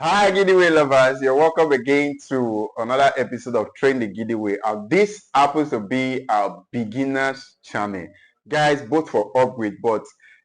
Hi, Gideaway lovers. You're welcome again to another episode of Train the Gideaway. This happens to be our beginners channel. Guys, both for upgrade, but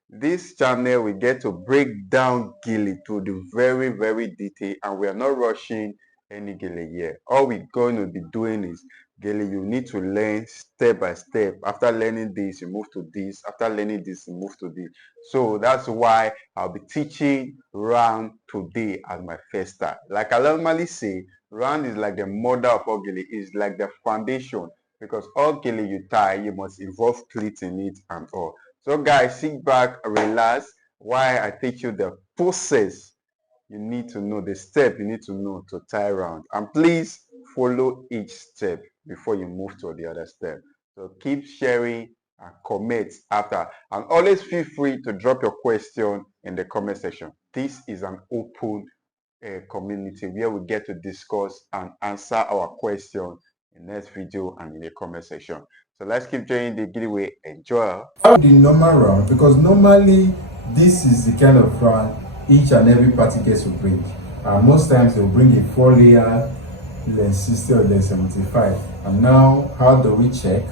this channel we get to break down Gele to the very detail, and we are not rushing any Gele here. All we're going to be doing is Gele, you need to learn step by step. After learning this, you move to this. After learning this, you move to this. So that's why I'll be teaching round today as my first start. Like I normally say, round is like the mother of all Gele. It's like the foundation because all Gele you tie, you must involve pleats in it and all. So guys, sit back, relax while I teach you the process you need to know, the step you need to know to tie round. And please follow each step before you move to the other step. So keep sharing and comment after. And always feel free to drop your question in the comment section. This is an open community where we get to discuss and answer our question in the next video and in the comment section. So let's keep joining the giveaway. Enjoy. How the normal round, because normally this is the kind of round each and every party gets to bring. Most times they'll bring a 4-layer, then 60 or then 75. And now, how do we check?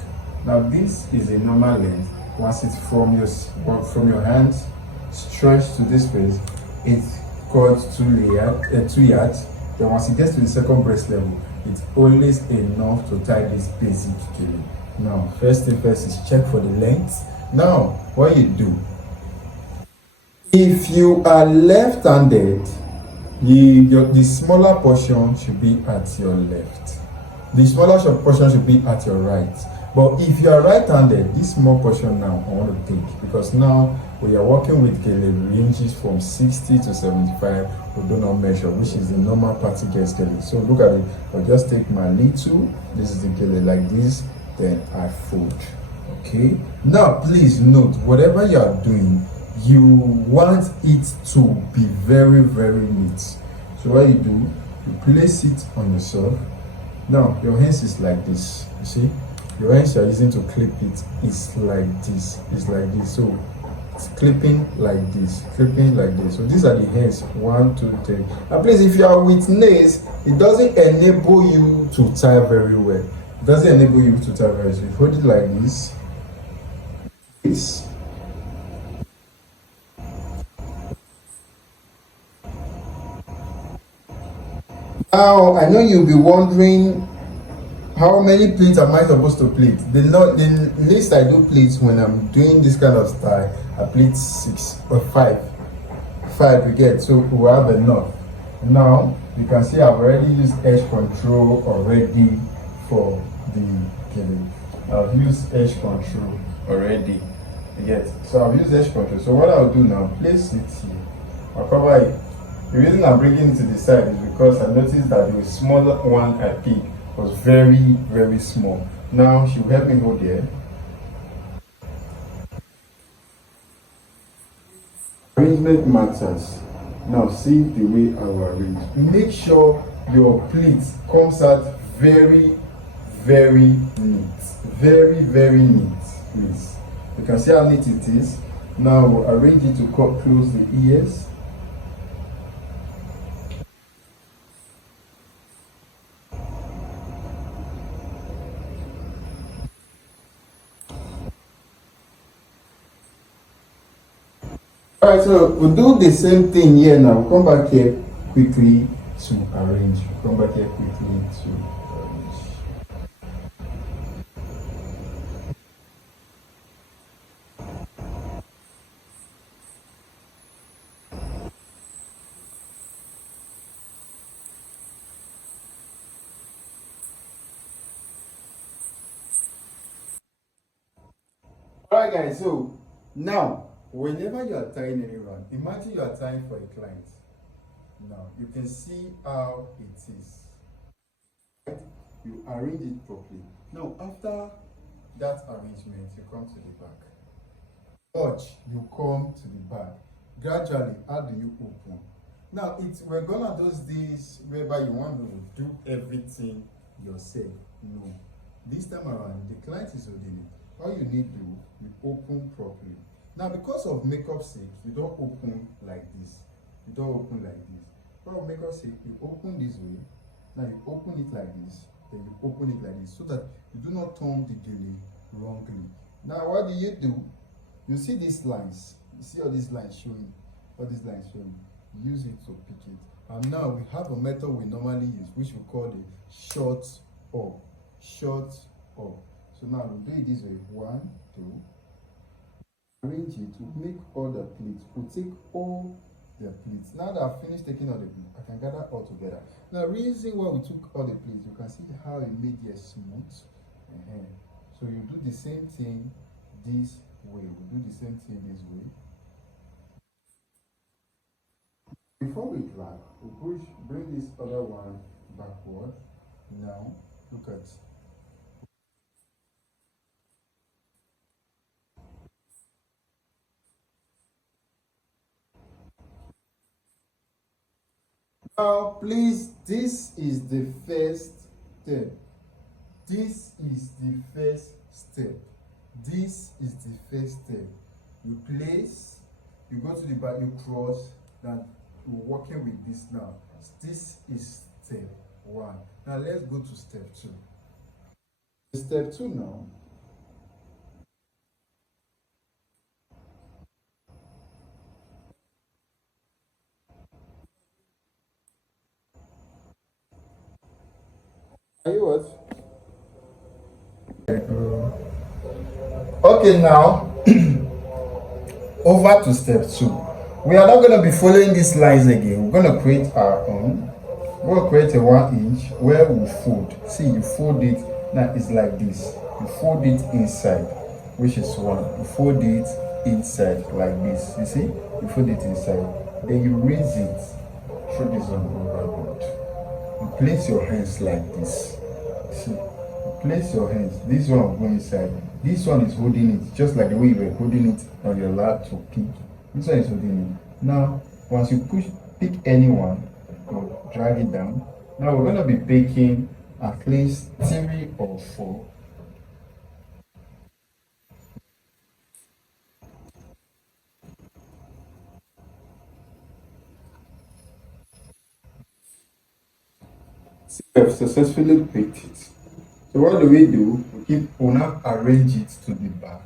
Now this is a normal length. Once it's from your hands stretched to this place, it's called 2 yards. Then once it gets to the second breast level, it's always enough to tie this basic Gele. Now, first thing first is check for the length. Now, what you do, if you are left-handed, the smaller portion should be at your left. The smaller portion should be at your right. But if you are right-handed, this small portion now I want to take, because now we are working with Gele ranges from 60 to 75. We do not measure, which is the normal party gets Gele. So look at it. I'll just take my little. This is the Gele like this. Then I fold. Okay. Now please note, whatever you are doing, you want it to be very neat. So what you do, you place it on yourself. Now your hands is like this. You see, your hands you are using to clip it is like this. It's like this. So it's clipping like this, clipping like this. So these are the hands. 1, 2, 3. Now please, if you are with nails, it doesn't enable you to tie very well. It doesn't enable you to tie very well. So you hold it like this. This. Now I know you'll be wondering, how many pleats am I supposed to pleat? The least I do pleats when I'm doing this kind of style, I pleat 6 or 5. 5 you get, so we have enough. Now you can see I've already used edge control already for the Gele. I've used edge control already. You get, so I've used edge control. So what I'll do now, place it here. I'll cover it. The reason I'm bringing it to the side is because I noticed that the smaller one I picked was very small. Now she will help me hold there. Arrangement matters. Now see the way I will arrange. Make sure your pleat comes out very neat. Very neat, please. You can see how neat it is. Now we'll arrange it to close the ears. Alright, so we'll do the same thing here now. We'll come back here quickly to arrange. We'll come back here quickly to arrange. Alright guys, so now whenever you are tying any round, imagine you are tying for a client. Now you can see how it is. You arrange it properly. Now after that arrangement, you come to the back. Watch, you come to the back. Gradually, how do you open? Now we're gonna those days whereby you want to do everything yourself. No. This time around, the client is holding it. All you need to do, you open properly. Now, because of makeup sake, you don't open like this. You don't open like this. What will make us say you open this way, now you open it like this, then you open it like this, so that you do not turn the gele wrongly. Now what do? You see these lines, you see all these lines showing, all these lines showing, use it to pick it. And now we have a method we normally use, which we call the short up, short up. So now we'll do it this way: one, two, arrange it to make all the pleats. We'll take all the pleats. Now that I've finished taking all the pleats, I can gather all together. Now, reason why we took all the pleats, you can see how it made it smooth. So you do the same thing this way. We do the same thing this way. Before we drag, we push, bring this other one backward. Now, look at. Now, please, this is the first step. This is the first step. This is the first step. You place, you go to the back, you cross, then you're working with this now. This is step one. Now let's go to step two. Step two now. Are you what? Okay, now over to step two. We are not going to be following these lines again. We're going to create our own. We'll create a 1 inch where we fold. See, you fold it. Now it's like this. You fold it inside, which is one. You fold it inside like this. You see? You fold it inside. Then you raise it through this on overboard. You place your hands like this. See? You place your hands. This one will go inside. This one is holding it, just like the way you were holding it on your lap to pick. This one is holding it. Now, once you pick anyone, you drag it down. Now we're gonna be picking at least 3 or 4. See, we have successfully picked it. So what do? We now arrange it to the back.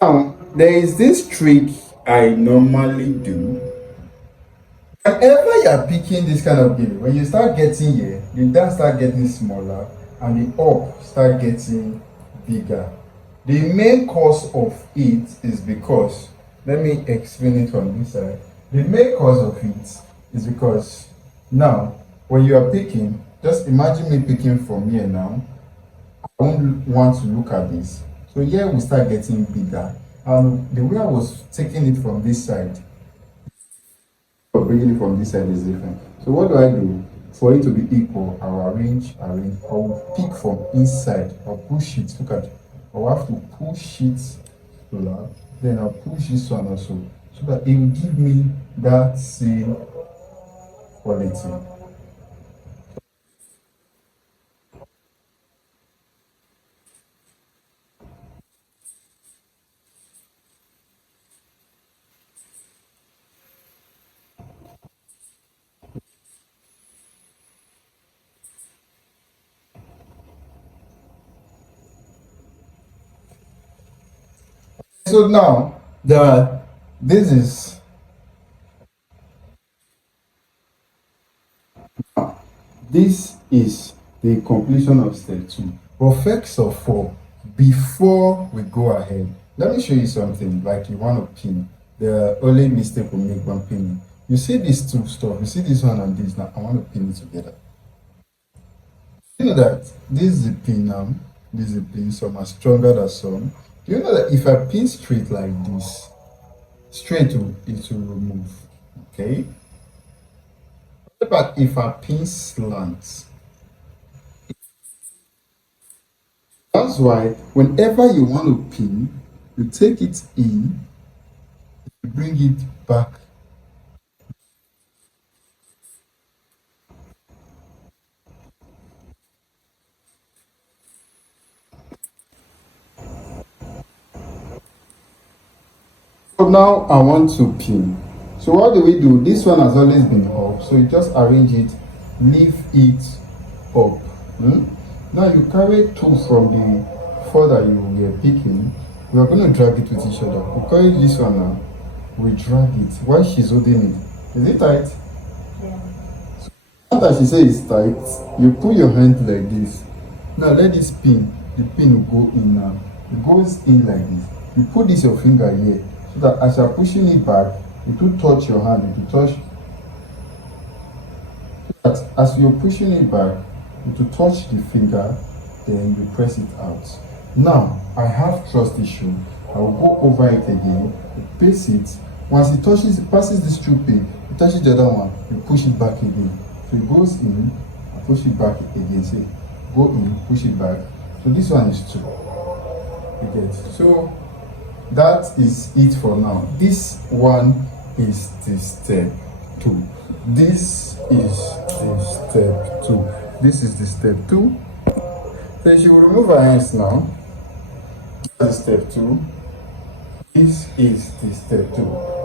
Now, there is this trick I normally do. Whenever you are picking this kind of game, when you start getting here, the down start getting smaller and the up start getting bigger. The main cause of it is because, let me explain it from this side. The main cause of it is because now, when you are picking, just imagine me picking from here now. I won't want to look at this. So here we start getting bigger. And the way I was taking it from this side, or bringing it from this side is different. So what do I do? For it to be equal, I'll arrange. I'll pick from inside. I'll push it. Look at. I'll have to push it to that. Then I'll push this one also, so that it will give me that same quality. So now the this is this is the completion of step two. But first of all, before we go ahead, let me show you something like you want to pin. The only mistake we make when pinning. You see these two stuff, you see this one and this. Now I want to pin it together. You know that this is a pin now, this is a pin, some are stronger than some. Do you know that if I pin straight like this, straight it will remove. Okay? But if I pin slant, that's why whenever you want to pin, you take it in, you bring it back. So now I want to pin. So what do we do? This one has always been up, so you just arrange it, leave it up. Now you carry two from the four that you were picking. We are going to drag it with each other. We carry this one now. We drag it while she's holding it. Is it tight? Yeah. After she says it's tight, you put your hand like this. Now let this pin, the pin will go in now. It goes in like this. You put this your finger here so that as you're pushing it back, it will touch your hand. It will touch. So that as you're pushing it back, it will touch the finger, then you press it out. Now I have trust issue. I will go over it again, paste it. Once it passes this two pin, it touches the other one, you push it back again. So it goes in, I push it back again. See, go in, push it back. So this one is two. You get. So that is it for now. This one is the step 2. This is the step 2. This is the step 2. Then she will remove her hands now. That's step 2. This is the step 2.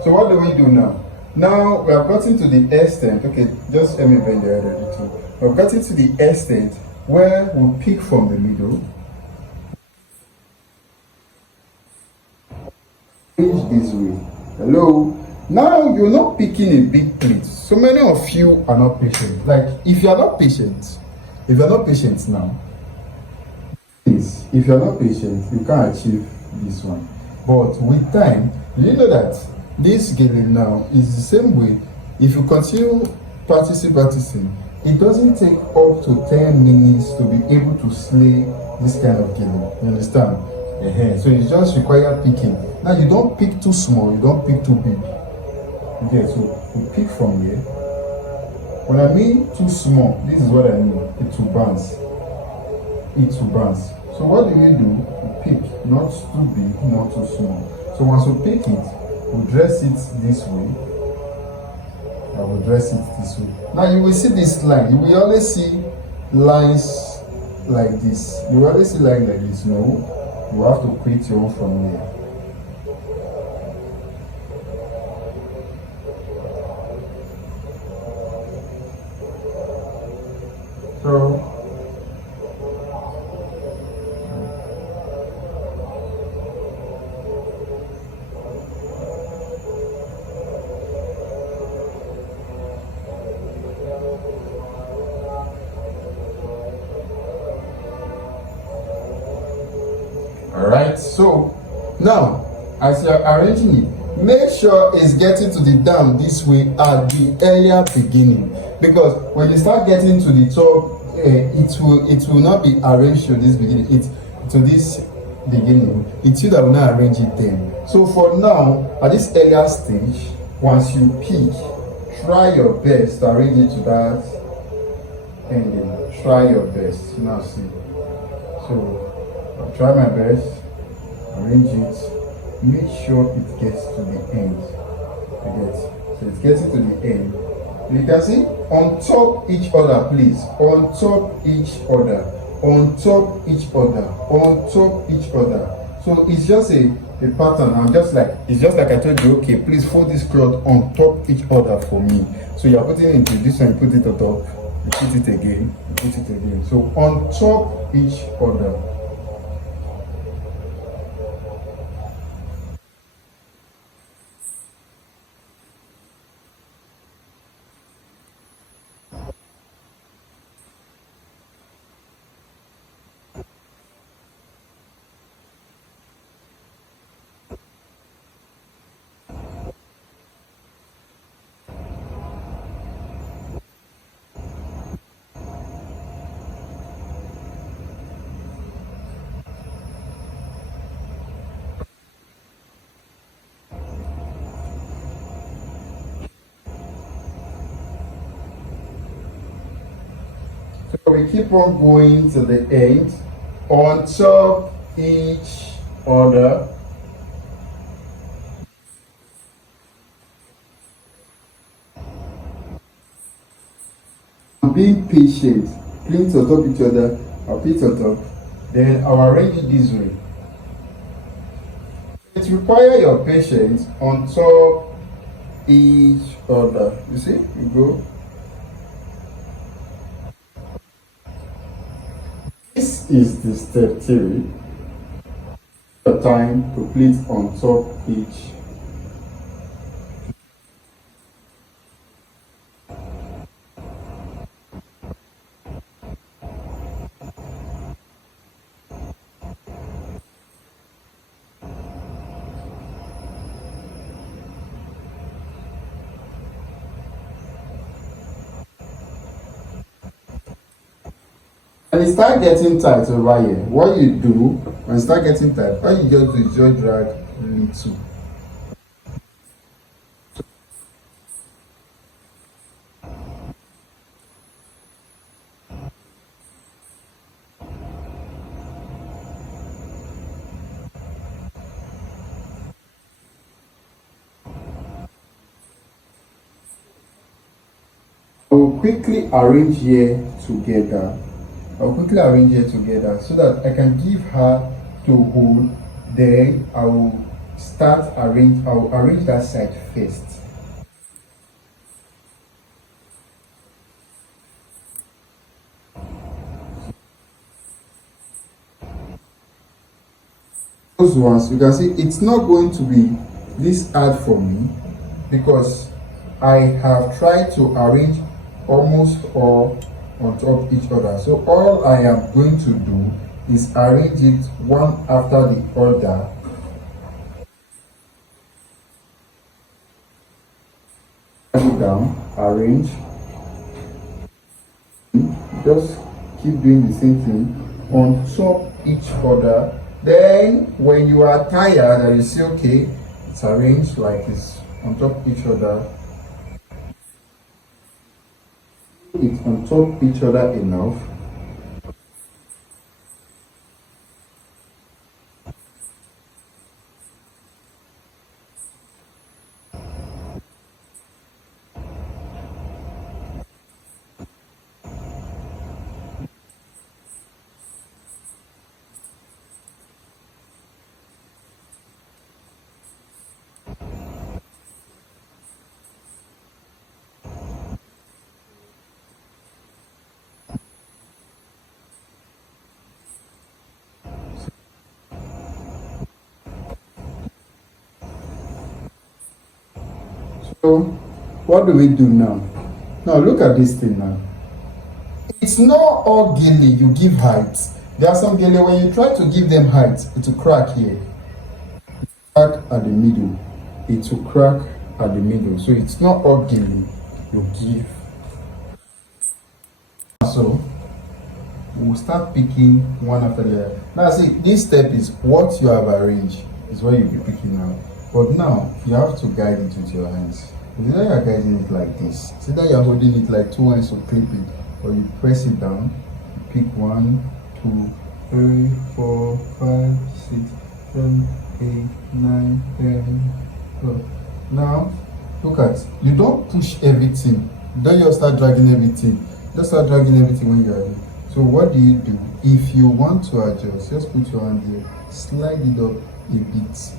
So what do we do now? Now we have gotten to the extent. Okay, just let me bend the other little. We have gotten to the extent where we pick from the middle. This way. Hello. Now you're not picking a big plate. So many of you are not patient. Like if you are not patient now, please, if you are not patient, you can't achieve this one. But with time, you know that this Gele now is the same way. If you continue practicing, it doesn't take up to 10 minutes to be able to slay this kind of Gele. You understand? So it just requires picking. Now you don't pick too small, you don't pick too big. Okay, so you pick from here. When I mean too small, this is what I mean. It will bounce. It will bounce. So what do? You pick, not too big, not too small. So once you pick it, you dress it this way. I will dress it this way. Now you will see this line. You will always see lines like this. You will always see lines like this. No, you have to create your own from here. So alright, so now as you're arranging it, make sure it's getting to the down this way at the earlier beginning, because when you start getting to the top, it will not be arranged to this beginning. It's you that will not arrange it then. So for now, at this earlier stage, once you pick, try your best to arrange it to that ending. Try your best. Now see. So I'll try my best, arrange it, make sure it gets to the end. So it's getting to the end. You can see on top each other, please. On top each other, on top each other, on top each other. So it's just a pattern. It's just like I told you, okay, please fold this cloth on top each other for me. So you're putting it into this one, put it on top, you put it again, you put it again. So on top each other. So we keep on going to the end, on top each other. Being patient, pleats on top each other, or pleats on top, then I'll arrange it this way. It require your patience on top each other. You see, you go. This is the step 3. The time to pleat on top each. When you start getting tight over here, what you do when you start getting tight, all you just do is just drag little. I will quickly arrange here together. I'll quickly arrange here together so that I can give her to hold. Then I will I'll arrange that side first. Those ones, you can see it's not going to be this hard for me because I have tried to arrange almost all on top each other. So all I am going to do is arrange it one after the other. Down, arrange, just keep doing the same thing on top each other. Then when you are tired and you see okay, it's arranged like it's on top each other, it's on top each other enough. So what do we do now? Now look at this thing now. It's not all gele you give height. There are some gele when you try to give them height, it will crack here. Crack at the middle. It will crack at the middle. So it's not all gele you give. So we'll start picking one after the other. Now see, this step is what you have arranged is what you'll be picking now. But now you have to guide it with your hands. Either you're guiding it like this, it's either you're holding it like 2 hands to clip it, or you press it down, you pick 1, 2, 3, 4, 5, 6, 7, 8, 9, 10, 12. Now look at, you don't push everything. Don't just start dragging everything. Just start dragging everything when you're ready. So what do? If you want to adjust, just put your hand here, slide it up a bit.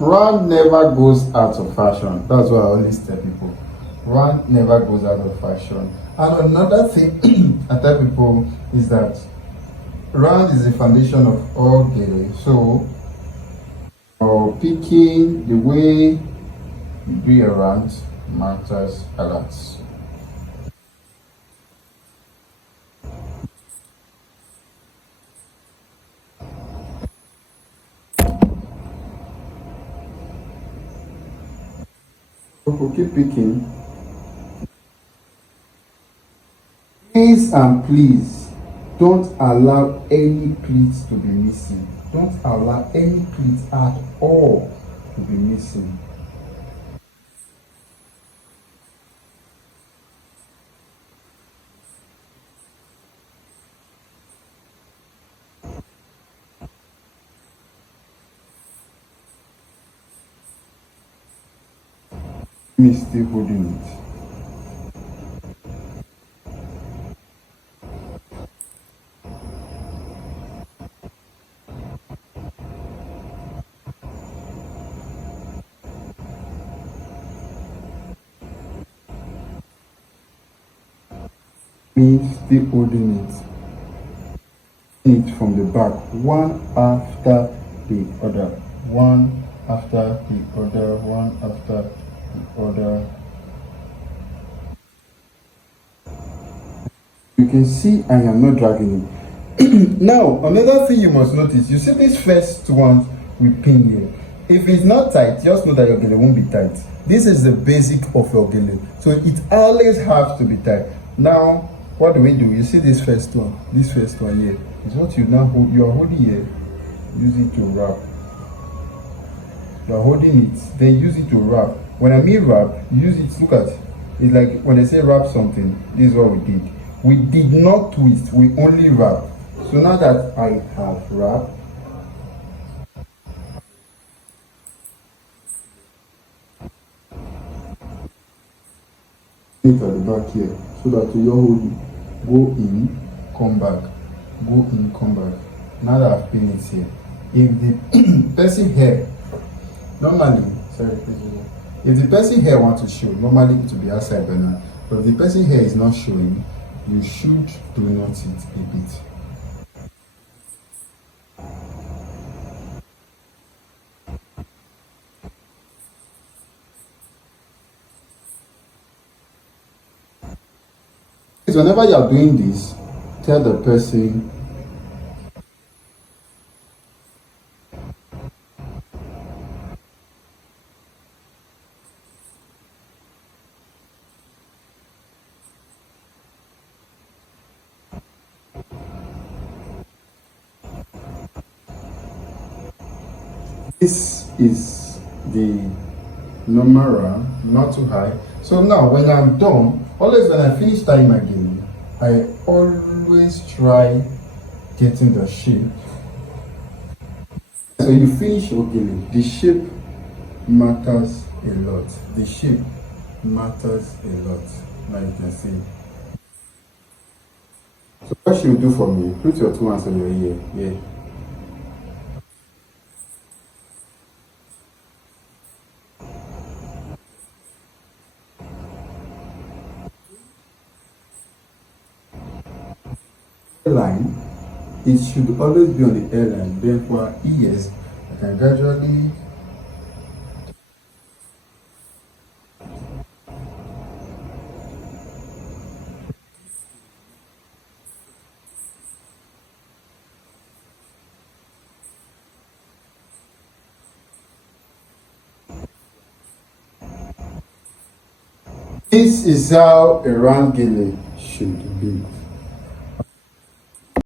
Round never goes out of fashion. That's what I always tell people. Round never goes out of fashion. And another thing I tell people is that round is the foundation of all gele. So, picking the way you do your round matters a lot. We'll keep picking. Please and please don't allow any pleats to be missing. Don't allow any pleats at all to be missing. Me still holding it. Me still holding it from the back, one after the other, one after the other, one after the other. You can see I am not dragging it. Now, another thing you must notice, you see this first one with pin here. If it's not tight, just know that your gele won't be tight. This is the basic of your gele, so it always has to be tight. Now, what do? You see this first one here is what you now hold. You are holding here. Use it to wrap. You are holding it, then use it to wrap. When I mean wrap, use it. Look at it. It's like when they say wrap something. This is what we did. We did not twist. We only wrap. So now that I have wrapped, it at the back here, so that you hold it. Go in, come back. Go in, come back. Now that I've pinned it here, if the person here normally, if the person here wants to show, normally it will be outside by now. But if the person here is not showing, you should donut it a bit. Whenever you are doing this, tell the person this is the normal round, not too high. So now when I'm done, always when I finish tying my gele, I always try getting the shape. So you finish your gele, the shape matters a lot. The shape matters a lot, like you can see. So what you do for me, put your 2 hands on your ear. Yeah. Line, it should always be on the airline. Then for our ears, I can gradually this is how a round gele should be.